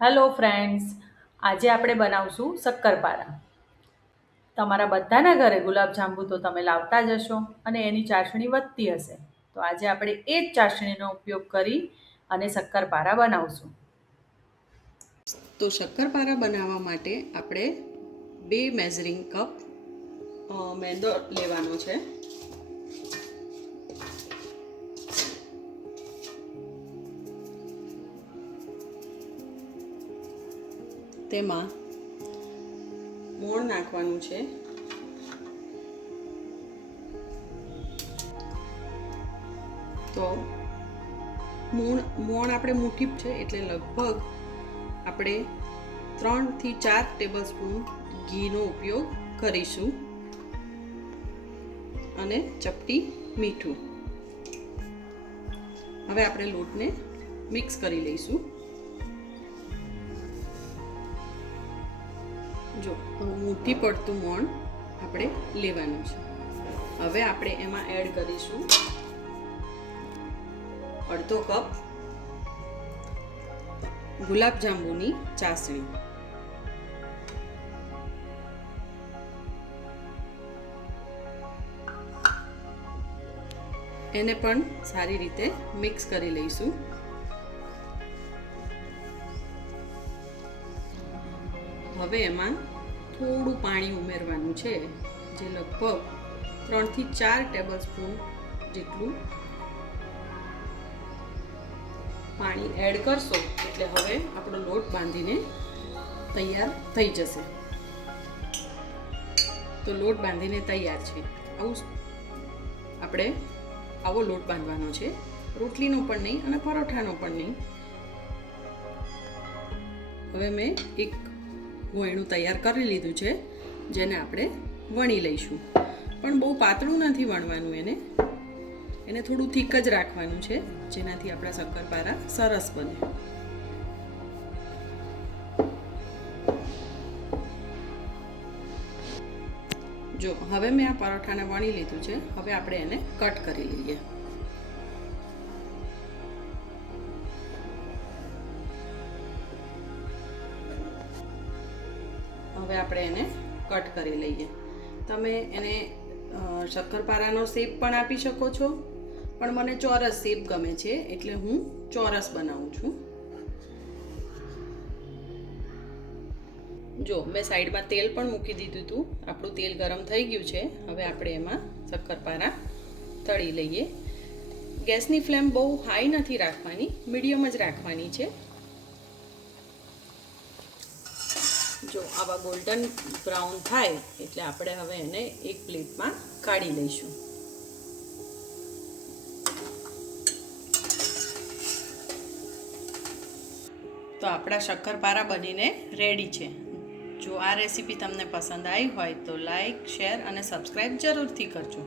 Hello friends, આજે આપણે બનાવશું શક્કરપારા. તમારા બધાના ઘરે ગુલાબજાંબુ તો તમે લાવતા જ હશો અને એની ચાસણી વધતી હશે. તો આજે આપણે એ જ ચાસણીનો ઉપયોગ કરી અને શક્કરપારા બનાવશું. તો શક્કરપારા બનાવવા માટે આપણે 2 મેઝરિંગ કપ મેંદો લેવાનો છે. તેમાં મોણ નાખવાનું છે. તો મોણ આપણે મુઠ્ઠી છે એટલે લગભગ આપણે 3 થી 4 ટેબલ સ્પૂન ઘીનો ઉપયોગ કરીશું અને ચપટી મીઠું. હવે આપણે લોટને મિક્સ કરી લઈશું. જો મુઠ્ઠી પડતું મોણ આપણે લેવાનું છે. હવે આપણે એમાં એડ કરીશું અડધો કપ ગુલાબજાંબુની ચાસણી. એને પણ સારી રીતે મિક્સ કરી લઈશું. હવે એમાં થોડું પાણી ઉમેરવાનું છે, જે લગભગ 3 થી 4 ટેબલ સ્પૂન જેટલું પાણી એડ કરશો એટલે હવે આપણો લોટ બાંધીને તૈયાર થઈ જશે. તો લોટ બાંધીને તૈયાર છે. આવો લોટ બાંધવાનો છે, રોટલીનો પણ નહીં અને પરોઠાનો પણ નહીં. હવે મેં એક ગોયણું તૈયાર કરી લીધું છે, જેને આપણે વણી લઈશું. પણ બહુ પાતળું નથી વણવાનું, એને થોડું થીક જ રાખવાનું છે, જેનાથી આપણા શક્કરપારા સરસ બને. જો હવે મેં આ પરોઠાને વણી લીધું છે. હવે આપણે એને કટ કરી લઈએ. હવે આપણે એને કટ કરી લઈએ. તમે એને શક્કરપારાનો શેપ પણ આપી શકો છો, પણ મને ચોરસ શેપ ગમે છે એટલે હું ચોરસ બનાવું છું. જો મેં સાઈડમાં તેલ પણ મૂકી દીધું હતું. આપણું તેલ ગરમ થઈ ગયું છે. હવે આપણે એમાં શક્કરપારા તળી લઈએ. ગેસની ફ્લેમ બહુ હાઈ નથી રાખવાની, મીડિયમ જ રાખવાની છે. જો આવા ગોલ્ડન બ્રાઉન થાય એટલે આપણે હવે એને એક પ્લેટમાં કાઢી લઈશું. તો આપણા શક્કરપારા બનીને રેડી છે. જો આ રેસીપી તમને પસંદ આવી હોય તો લાઈક, શેર અને સબસ્ક્રાઈબ જરૂરથી કરજો.